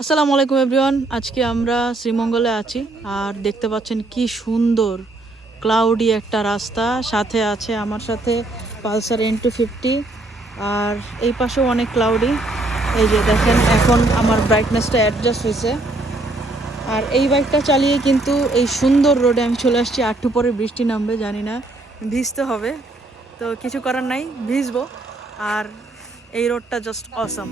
আসসালামু আলাইকুম এভরিওয়ান। আজকে আমরা শ্রীমঙ্গলে আছি আর দেখতে পাচ্ছেন কি সুন্দর ক্লাউডি একটা রাস্তা, সাথে আছে আমার সাথে পালসার N250 আর এই পাশেও অনেক ক্লাউডি। এই যে দেখেন এখন আমার ব্রাইটনেসটা অ্যাডজাস্ট হয়েছে আর এই বাইকটা চালিয়ে কিন্তু এই সুন্দর রোডে আমি চলে আসছি। একটু পরে বৃষ্টি নামবে, জানি না, ভিজতে হবে, তো কিছু করার নাই, ভিজবো। আর এই রোডটা জাস্ট অসাম।